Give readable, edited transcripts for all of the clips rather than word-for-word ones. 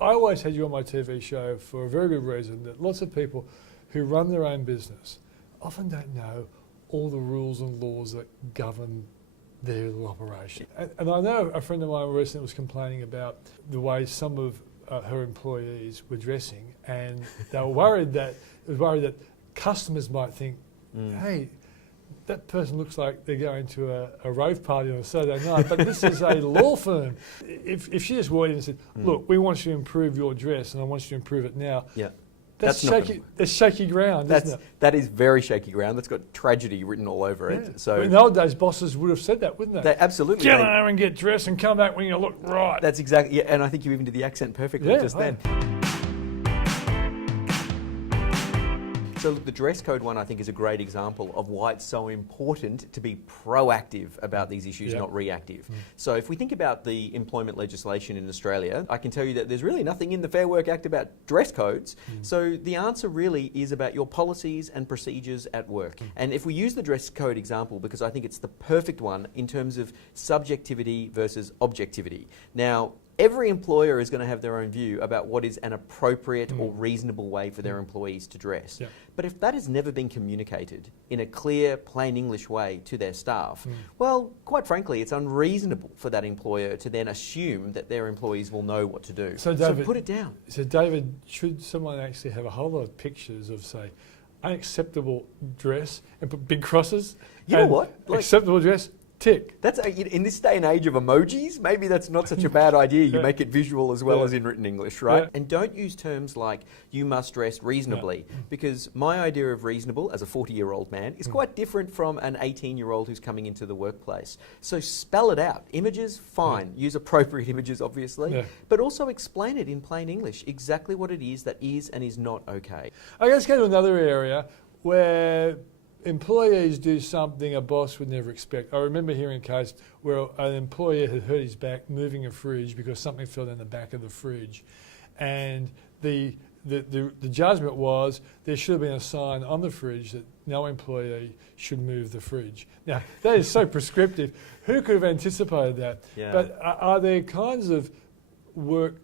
I always had you on my TV show for a very good reason, that lots of people who run their own business often don't know all the rules and laws that govern their little operation. And I know a friend of mine recently was complaining about the way some of her employees were dressing, and they were worried that customers might think, hey, that person looks like they're going to a rave party on a Saturday night, but this is a law firm. If she just walked in and said, look, we want you to improve your dress and I want you to improve it now, that's shaky ground, isn't it? That is very shaky ground. That's got tragedy written all over it. So but in the old days, bosses would have said that, wouldn't they? Absolutely. Get on there and get dressed and come back when you look right. That's exactly, and I think you even did the accent perfectly just then. So the dress code one, I think, is a great example of why it's so important to be proactive about these issues, not reactive. So if we think about the employment legislation in Australia, I can tell you that there's really nothing in the Fair Work Act about dress codes. So the answer really is about your policies and procedures at work. And if we use the dress code example, because I think it's the perfect one in terms of subjectivity versus objectivity. Now, every employer is going to have their own view about what is an appropriate or reasonable way for their employees to dress. But if that has never been communicated in a clear, plain English way to their staff, well, quite frankly, it's unreasonable for that employer to then assume that their employees will know what to do. So, David, put it down. So David, should someone actually have a whole lot of pictures of, say, unacceptable dress and put big crosses? You know what? Acceptable dress, tick. That's in this day and age of emojis, maybe that's not such a bad idea. You make it visual as well as in written English, right? And don't use terms like you must dress reasonably, because my idea of reasonable as a 40-year-old man is quite different from an 18-year-old who's coming into the workplace. So spell it out. Images, fine. Use appropriate images, obviously, but also explain it in plain English, exactly what it is that is and is not okay. I guess go to another area where employees do something a boss would never expect. I remember hearing a case where an employee had hurt his back moving a fridge because something fell down the back of the fridge. And the judgment was there should have been a sign on the fridge that no employee should move the fridge. Now, that is so prescriptive. Who could have anticipated that? But are there kinds of work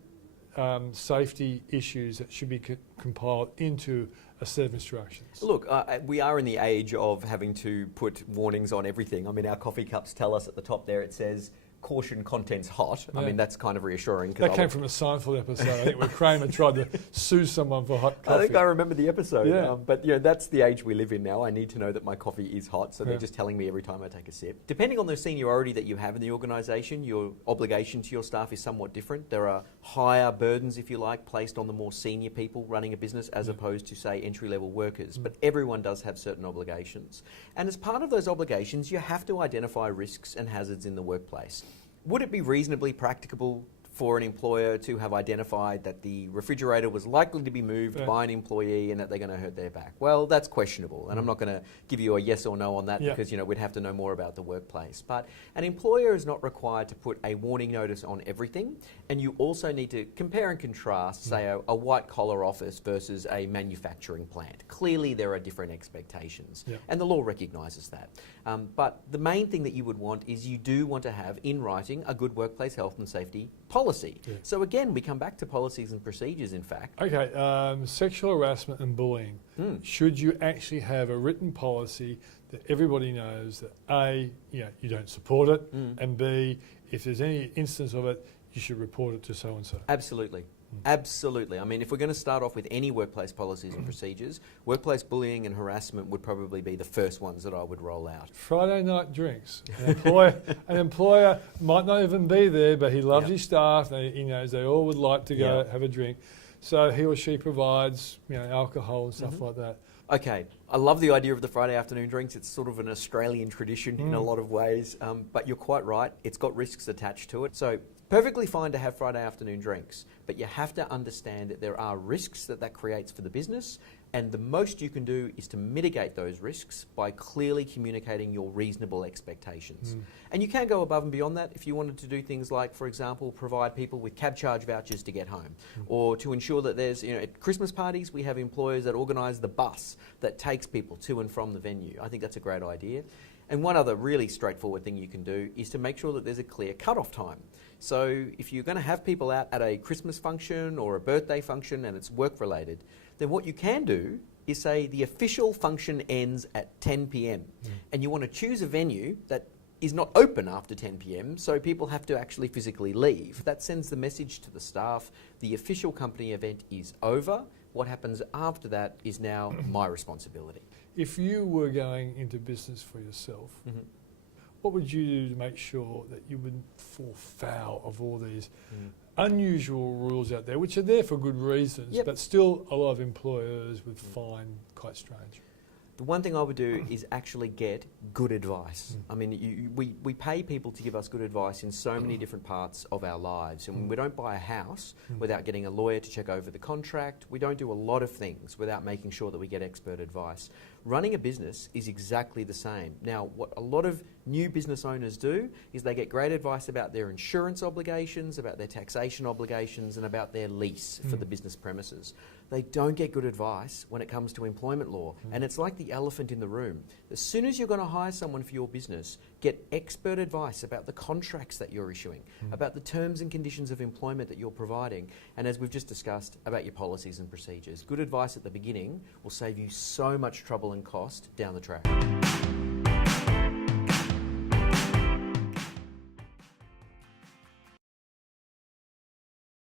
safety issues that should be compiled into a set of instructions? Look, we are in the age of having to put warnings on everything. I mean, our coffee cups tell us at the top there, it says, caution, contents hot. I mean, that's kind of reassuring. That came from a Seinfeld episode, I think, where Kramer tried to sue someone for hot coffee. I think I remember the episode. But that's the age we live in now. I need to know that my coffee is hot, so they're just telling me every time I take a sip. Depending on the seniority that you have in the organisation, your obligation to your staff is somewhat different. There are higher burdens, if you like, placed on the more senior people running a business as opposed to, say, entry-level workers. But everyone does have certain obligations. And as part of those obligations, you have to identify risks and hazards in the workplace. Would it be reasonably practicable for an employer to have identified that the refrigerator was likely to be moved by an employee and that they're going to hurt their back? Well, that's questionable, and I'm not going to give you a yes or no on that because we'd have to know more about the workplace. But an employer is not required to put a warning notice on everything, and you also need to compare and contrast, say, a white-collar office versus a manufacturing plant. Clearly, there are different expectations, and the law recognises that. But the main thing that you would want is you do want to have in writing a good workplace health and safety policy. So again, we come back to policies and procedures, in fact. Okay, sexual harassment and bullying. Should you actually have a written policy that everybody knows that A, you don't support it, and B, if there's any instance of it, you should report it to so-and-so? Absolutely. Absolutely. I mean, if we're going to start off with any workplace policies and procedures, workplace bullying and harassment would probably be the first ones that I would roll out. Friday night drinks. An employer might not even be there, but he loves his staff. He knows they all would like to go have a drink. So he or she provides alcohol and stuff like that. Okay, I love the idea of the Friday afternoon drinks. It's sort of an Australian tradition in a lot of ways, but you're quite right. It's got risks attached to it. So perfectly fine to have Friday afternoon drinks, but you have to understand that there are risks that creates for the business, and the most you can do is to mitigate those risks by clearly communicating your reasonable expectations. And you can go above and beyond that if you wanted to do things like, for example, provide people with cab charge vouchers to get home, or to ensure that there's, at Christmas parties, we have employers that organise the bus that takes people to and from the venue. I think that's a great idea. And one other really straightforward thing you can do is to make sure that there's a clear cut-off time. So if you're going to have people out at a Christmas function or a birthday function and it's work related, then what you can do is say the official function ends at 10 p.m. And you want to choose a venue that is not open after 10 p.m, so people have to actually physically leave. That sends the message to the staff, the official company event is over. What happens after that is now my responsibility. If you were going into business for yourself, what would you do to make sure that you wouldn't fall foul of all these unusual rules out there, which are there for good reasons, but still a lot of employers would find quite strange? The one thing I would do is actually get good advice. I mean, we pay people to give us good advice in so many different parts of our lives. And we don't buy a house without getting a lawyer to check over the contract. We don't do a lot of things without making sure that we get expert advice. Running a business is exactly the same. Now, what a lot of new business owners do is they get great advice about their insurance obligations, about their taxation obligations, and about their lease for the business premises. They don't get good advice when it comes to employment law. And it's like the elephant in the room. As soon as you're going to hire someone for your business, get expert advice about the contracts that you're issuing, about the terms and conditions of employment that you're providing, and as we've just discussed, about your policies and procedures. Good advice at the beginning will save you so much trouble and cost down the track.